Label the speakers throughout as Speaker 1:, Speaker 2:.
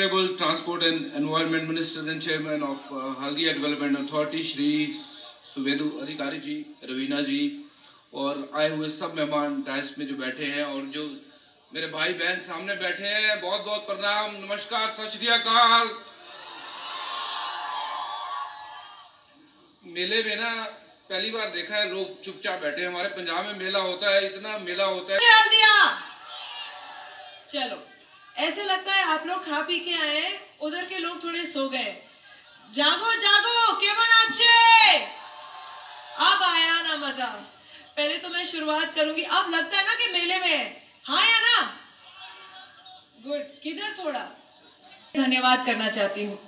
Speaker 1: Honorable Transport and Environment Minister and Chairman of uh, Haldia Development Authority, Shri सुवेदु अधिकारी जी रवीना जी और आए हुए सब मेहमान डायस में जो बैठे हैं और जो मेरे भाई बहन सामने बैठे हैं बहुत बहुत प्रणाम नमस्कार सत मेले में ना पहली बार देखा है लोग चुपचाप बैठे हमारे पंजाब में मेला होता है इतना मेला होता है।
Speaker 2: चलो। ऐसे लगता है आप लोग खा पी के आए उधर के लोग थोड़े सो गए। जागो जागो केवन अच्छे? अब आया ना मज़ा। पहले तो मैं शुरुआत करूँगी। अब लगता है ना कि मेले में हाँ। या ना? गुड किधर थोड़ा? धन्यवाद करना चाहती हूँ।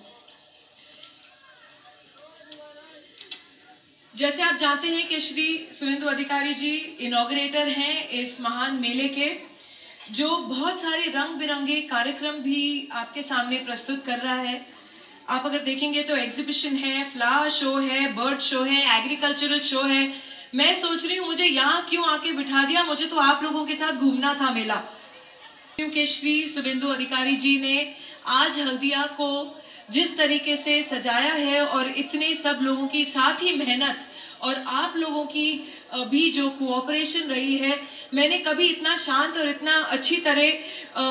Speaker 2: जैसे आप जानते हैं कि श्री सुवेंदु अधिकारी जी इनोग्रेटर हैं इस महान मेले के। जो बहुत सारे रंग बिरंगे कार्यक्रम भी आपके सामने प्रस्तुत कर रहा है। आप अगर देखेंगे तो एग्जीबिशन है फ्लावर शो है बर्ड शो है एग्रीकल्चरल शो है। मैं सोच रही हूँ, मुझे यहाँ क्यों आके बिठा दिया? मुझे तो आप लोगों के साथ घूमना था मेला। क्योंकि श्री सुबिंदु अधिकारी जी ने आज हल्दिया को जिस तरीके से सजाया है और इतने सब लोगों की साथ ही मेहनत और आप लोगों की अ, भी जो कोऑपरेशन रही है मैंने कभी इतना शांत और इतना अच्छी तरह अ,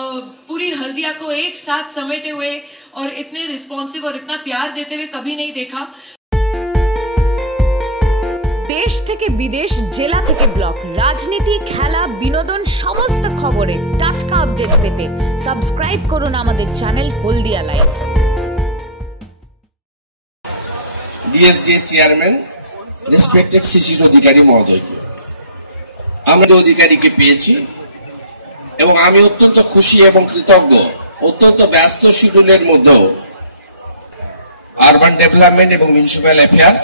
Speaker 2: पूरी हल्दिया को एक साथ समेटे हुए और इतने रिस्पॉन्सिव और इतना प्यार देते हुए कभी नहीं देखा
Speaker 3: দেশ থেকে বিদেশ জেলা থেকে ব্লক রাজনীতি খেলা বিনোদন সমস্ত খবরে টাটকা আপডেট পেতে সাবস্ক্রাইব করুন আমাদের channel Haldia life
Speaker 4: DSD chairman respected Shishir Adhikari মহোদয়কে আমরা অধিকারীকে পেয়েছি এবং আমি অত্যন্ত খুশি এবং কৃতজ্ঞ অত্যন্ত ব্যস্ত শিডিউলের মধ্যেও আরবান ডেভেলপমেন্ট এবং মিউনিসিপ্যাল অ্যাফেয়ার্স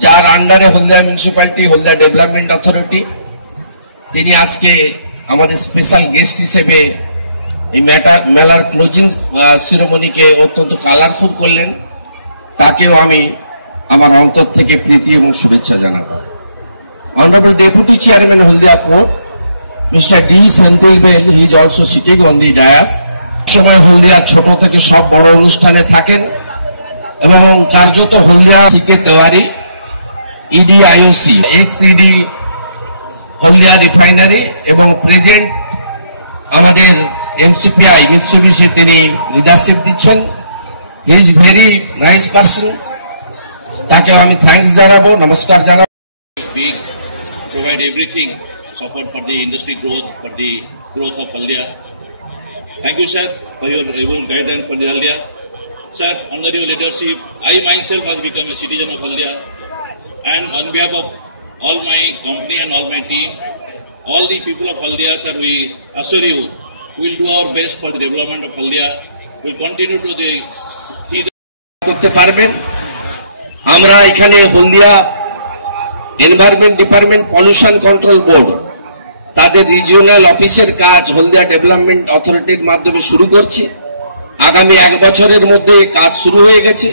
Speaker 4: যার আন্ডারে Haldia municipality Haldia development authority তিনি আজকে আমাদের স্পেশাল গেস্ট হিসেবে এই ম্যাটার মেলার ক্লোজিং সিরোমনিকে অত্যন্ত কালারফুল করলেন। তাকেও আমি আমার অন্তর থেকে প্রীতি এবং শুভেচ্ছা জানাব honourable deputy chairman Haldia port mister D Senthilvel he is also sitting on the dais. সময় হলদিয়ার ছোট থেকে সব বড় অনুষ্ঠানে থাকেন এবং কার্যত Haldia CK Tewari, ED, IOC, ex ED, Haldia refinery এবং প্রেজেন্ট আমাদের এনসিপিআই, মিৎসুবিশি তিনি লিডারশিপ দিচ্ছেন। He is very nice person তাকেও আমি থ্যাঙ্কস জানাবো নমস্কার জানাবো
Speaker 5: we provide everything support for the industry growth, for the growth of Haldia. Thank you, sir, for your able guidance for the Haldia. Sir, under your leadership, I myself have become a citizen of Haldia. And on behalf of all my company and all my team, all the people of Haldia, sir, we assure you, we will do our best for the development of Haldia. We will continue to the, see the
Speaker 4: করতে পারবেন আমরা এখানে Haldia environment department pollution control board তাদের regional অফিসের কাজ হলদিয়া development অথরিটির মাধ্যমে শুরু করছি। আগামী এক বছরের মধ্যে কাজ শুরু হয়ে গেছে।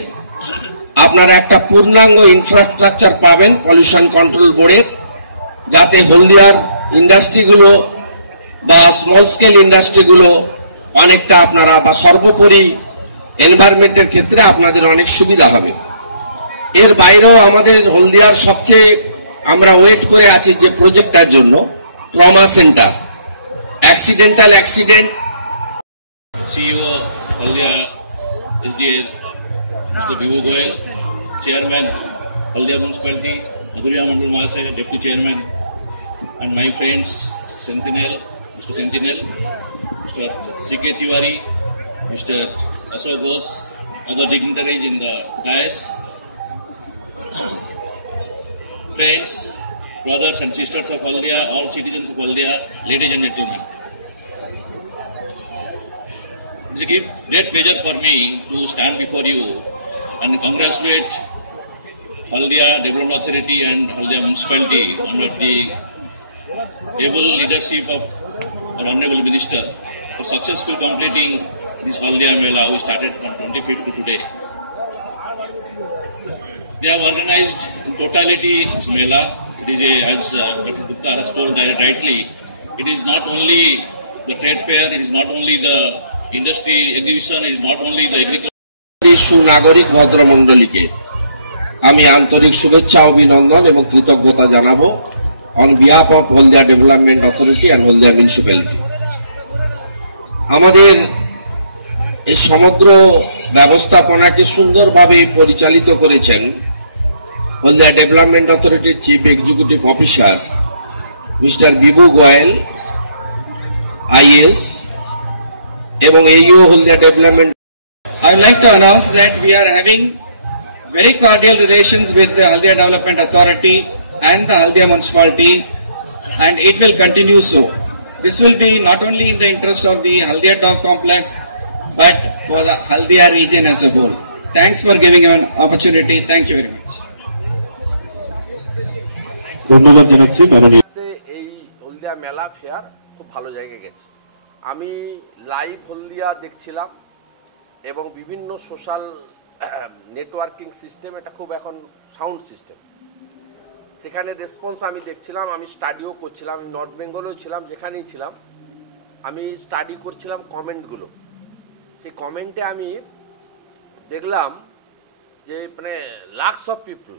Speaker 4: আপনারা একটা পূর্ণাঙ্গ ইনফ্রাস্ট্রাকচার পাবেন পলিউশন কন্ট্রোল বোর্ডের যাতে হলদিয়ার ইন্ডাস্ট্রিগুলো বা স্মল স্কেল ইন্ডাস্ট্রিগুলো অনেকটা আপনারা বা সর্বোপরি এনভায়রনমেন্টের ক্ষেত্রে আপনাদের অনেক সুবিধা হবে। এর বাইরেও আমাদের হলদিয়ার সবচেয়ে আমরা ওয়েট করে আছি যে প্রজেক্টটার জন্য
Speaker 5: trauma centre accidental accident chairman Haldia municipality Madhuria Mondal মহাশয় deputy chairman and my friends Senthilvel mister Senthilvel mister C Tiwari mister Ashok Ghosh other dignitaries in the dais friends, brothers and sisters of Haldia, all citizens of Haldia, ladies and gentlemen. It's a great pleasure for me to stand before you and congratulate Haldia Development Authority and Haldia Municipality under the able leadership of our Honorable Minister for successful completing this Haldia Mela we started from 25th to today. They have organized in totality this Mela. It is a, as uh, Dr. Gupta has told rightly, it is not only the trade fair, it is not only the industry exhibition it is not only the agriculture.
Speaker 6: সুনাগরিক ভদ্রমণ্ডলীকে আমি আন্তরিক শুভেচ্ছা অভিনন্দন এবং কৃতজ্ঞতা জানাব on behalf of Haldia development authority and Haldia municipality আমাদের এই সমগ্র ব্যবস্থাপনাকে সুন্দরভাবে পরিচালিত করেছেন on the Development Authority Chief Executive Officer, Mr. Bibu Goyal, IS, AU Development.
Speaker 7: I would like to announce that we are having very cordial relations with the Haldia Development Authority and the Haldia Municipality and it will continue so. This will be not only in the interest of the Haldia Dog Complex but for the Haldia region as a whole. Thanks for giving an opportunity. Thank you very much.
Speaker 8: ধন্যবাদ জানাচ্ছি
Speaker 6: এই হলদিয়া মেলা fair খুব ভালো জায়গায় গেছে। আমি live হলদিয়া দেখছিলাম এবং বিভিন্ন সোশ্যাল নেটওয়ার্কিং সিস্টেম এটা খুব এখন সাউন্ড সিস্টেম সেখানে রেসপন্স আমি দেখছিলাম, আমি স্টাডিও করছিলাম নর্থ বেঙ্গলেও ছিলাম, যেখানেই ছিলাম। আমি স্টাডি করছিলাম কমেন্টগুলো সেই কমেন্টে আমি দেখলাম যে মানে লাক্স অফ পিপল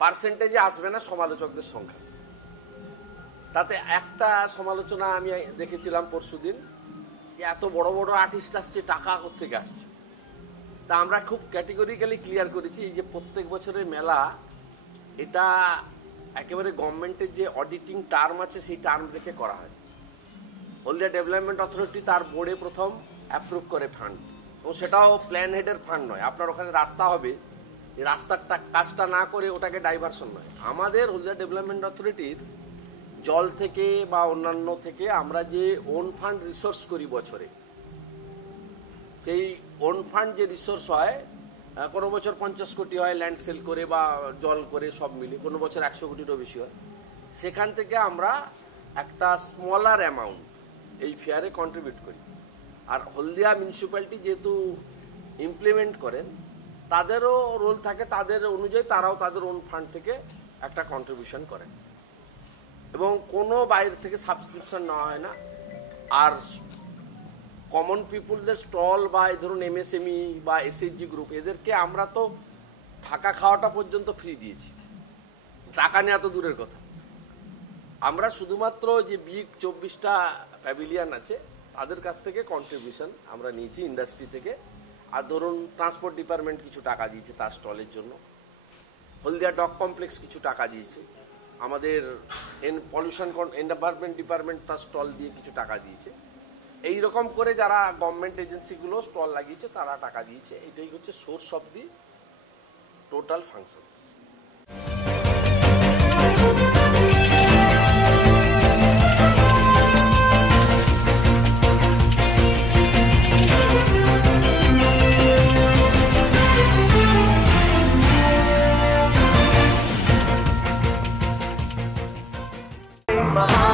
Speaker 6: পার্সেন্টেজে আসবে না সমালোচকদের সংখ্যা। তাতে একটা সমালোচনা আমি দেখেছিলাম পরশুদিন, যে এত বড় বড় আর্টিস্ট আসছে, টাকা থেকে আসছে? তা আমরা খুব ক্যাটেগরিক্যালি ক্লিয়ার করেছি এই যে প্রত্যেক বছরের মেলা, এটা একেবারে গভর্নমেন্টের যে অডিটিং টার্ম আছে, সেই টার্ম দেখে করা হয়। হলদিয়া ডেভেলপমেন্ট অথরিটি তার বোর্ডে প্রথম অ্যাপ্রুভ করে ফান্ড এবং সেটাও প্ল্যান হেডের ফান্ড নয়, আপনার ওখানে রাস্তা হবে রাস্তার টা- কাজটা না করে ওটাকে ডাইভারশন নয়। আমাদের হলদিয়া ডেভেলপমেন্ট অথরিটির জল থেকে বা অন্যান্য থেকে আমরা যে ওন ফান্ড রিসোর্স করি বছরে, সেই ওন ফান্ড যে রিসোর্স হয় কোনো বছর পঞ্চাশ কোটি হয় ল্যান্ড সেল করে বা জল করে সব মিলে কোনো বছর একশো কোটিরও বেশি হয়। সেখান থেকে আমরা একটা স্মলার অ্যামাউন্ট এই ফেয়ারে কন্ট্রিবিউট করি। আর হলদিয়া মিউনিসিপ্যালিটি যেহেতু ইমপ্লিমেন্ট করেন তাদেরও রোল থাকে, তাদের অনুযায়ী তারাও তাদের ওন ফান্ড থেকে একটা কন্ট্রিবিউশন করে। এবং কোনো বাইরে থেকে সাবস্ক্রিপশন নেওয়া হয় না। আর কমন পিপুলদের স্টল বা এই ধরুন এমএসএমই বা এসএইচজি গ্রুপ এদেরকে আমরা তো থাকা খাওয়াটা পর্যন্ত ফ্রি দিয়েছি। টাকা নেওয়া তো দূরের কথা। আমরা শুধুমাত্র যে বিগ চব্বিশটা প্যাভিলিয়ান আছে, তাদের কাছ থেকে কন্ট্রিবিউশন আমরা নিয়েছি ইন্ডাস্ট্রি থেকে। আর ধরুন ট্রান্সপোর্ট ডিপার্টমেন্ট কিছু টাকা দিয়েছে তার স্টলের জন্য। হলদিয়া ডক কমপ্লেক্স কিছু টাকা দিয়েছে। আমাদের এন পলিউশন এনভায়রনমেন্ট ডিপার্টমেন্ট তার স্টল দিয়ে কিছু টাকা দিয়েছে। এই রকম করে যারা গভর্নমেন্ট এজেন্সিগুলো স্টল লাগিয়েছে তারা টাকা দিয়েছে। এটাই হচ্ছে source of the total functions
Speaker 9: এটা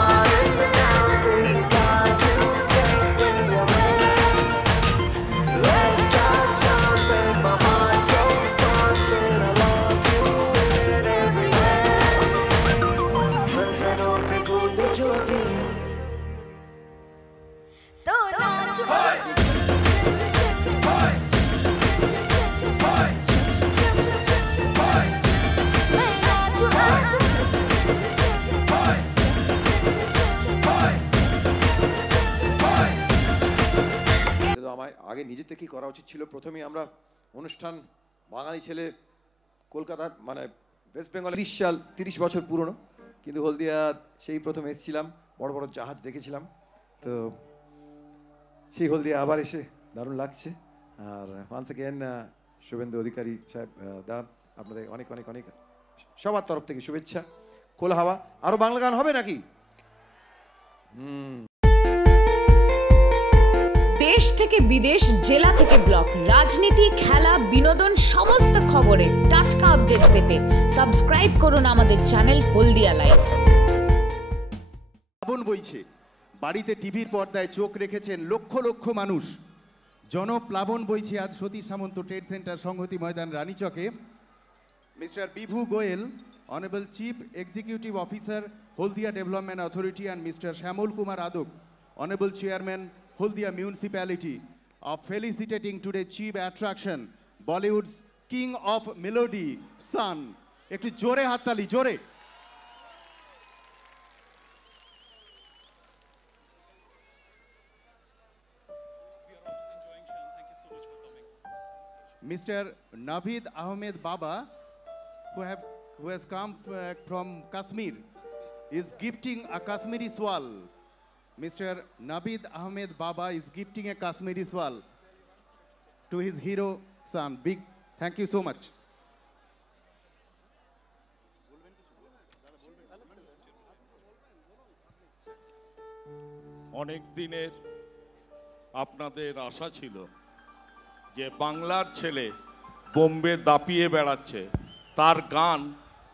Speaker 9: নিজে থেকেই করা উচিত ছিল। প্রথমেই আমরা অনুষ্ঠান, বাঙালি ছেলে কলকাতার মানে ওয়েস্ট বেঙ্গল তিরিশ সাল তিরিশ বছর পুরনো, কিন্তু হলদিয়া সেই প্রথম এসেছিলাম, বড় বড় জাহাজ দেখেছিলাম। তো সেই হলদিয়া আবার এসে দারুণ লাগছে। আর ওয়ান্স অ্যাগেন শুভেন্দু অধিকারী সাহেব দা, আপনাদের অনেক অনেক অনেক সবার তরফ থেকে শুভেচ্ছা। খোলা হাওয়া আরও বাংলা গান হবে নাকি?
Speaker 3: দেশ থেকে বিদেশ, জেলা থেকে ব্লক, রাজনীতি, খেলা, বিনোদন, সমস্ত খবরে টাটকা আপডেট পেতে সাবস্ক্রাইব করুন আমাদের চ্যানেল হলদিয়া লাইভ
Speaker 10: প্লাবন বইছে। বাড়িতে টিভির পর্দায় চোখ রেখেছেন লক্ষ লক্ষ মানুষ। জনপ্লাবন বইছে আজ সতীশ সামন্ত ট্রেড সেন্টার সংহতি Maidan রানীচকে। Mister Bibhu Goel honourable chief executive officer Haldia development authority and mister Shyamal Kumar Adak honourable chairman Huldia municipality of felicitating today's chief attraction, Bollywood's king of melody, son. একটু জোরে হাততালি জোরে Mr. Navid Ahmed Baba, who, have, who has come uh, from Kashmir, is gifting a Kashmiri swal. Mr. Navid Ahmed Baba is gifting a Kashmiri swal to his hero son. Big thank you so much.
Speaker 11: অনেক দিনের আপনাদের আশা ছিল যে বাংলার ছেলে বোম্বে দাপিয়ে বেড়াচ্ছে তার গান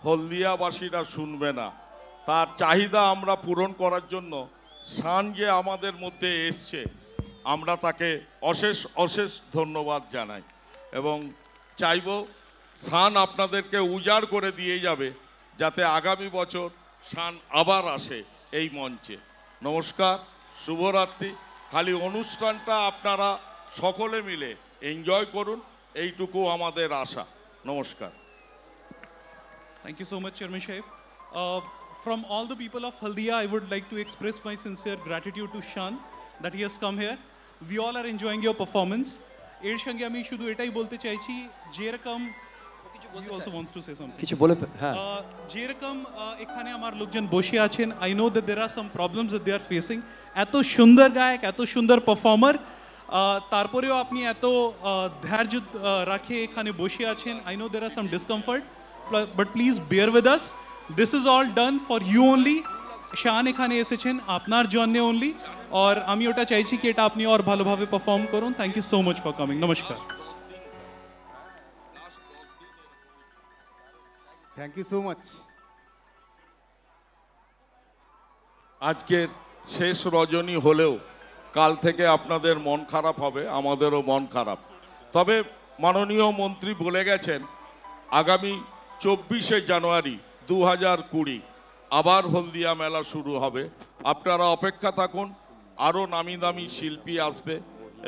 Speaker 11: হলদিয়াবাসীরা শুনবে না তার চাহিদা আমরা পূরণ করার জন্য শান যে আমাদের মধ্যে এসছে। আমরা তাকে অশেষ অশেষ ধন্যবাদ জানাই। এবং চাইব শান আপনাদেরকে উজাড় করে দিয়ে যাবে, যাতে আগামী বছর শান আবার আসে এই মঞ্চে। নমস্কার, শুভরাত্রি। খালি অনুষ্ঠানটা আপনারা সকলে মিলে এনজয় করুন, এইটুকু আমাদের আশা। নমস্কার।
Speaker 12: Thank you so much Chairman Shaib. Uh, from all the people of Haldia, I would like to express my sincere gratitude to Shan that he has come here. We all are enjoying your performance. এর সঙ্গে আমি শুধু এটাই বলতে চাইছি যেরকম he also wants to say something.
Speaker 9: কিছু বলে ফে- হ্যাঁ
Speaker 12: Uh, যেরকম uh, এখানে আমার লোকজন বসে আছেন I know that there are some problems that they are facing এত সুন্দর গায়ক এত সুন্দর পারফর্মার তারপরেও আপনি এত uh, ধৈর্য uh, রাখে এখানে বসে আছেন I know there are some discomfort but please bear with us this is all done for you only Shaan এখানে এসেছেন আপনার জন্য অনলি আর আমি ওটা চাইছি কি এটা আপনি আর ভালোভাবে পারফর্ম করুন thank you so much for coming নমস্কার
Speaker 10: থ্যাংক ইউ সো মাচ
Speaker 11: আজকের শেষ রজনী হলেও কাল থেকে আপনাদের মন খারাপ হবে আমাদেরও মন খারাপ। তবে মাননীয় মন্ত্রী বলে গেছেন আগামী চব্বিশে জানুয়ারি দু হাজার কুড়ি। আবার হলদিয়া মেলা শুরু হবে। আপনারা অপেক্ষা থাকুন আরও নামি দামি শিল্পী আসবে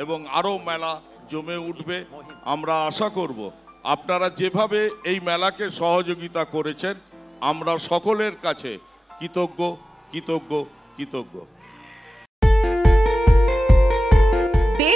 Speaker 11: এবং আরও মেলা জমে উঠবে। আমরা আশা করব, আপনারা যেভাবে এই মেলাকে সহযোগিতা করেছেন, আমরা সকলের কাছে কৃতজ্ঞ কৃতজ্ঞ কৃতজ্ঞ।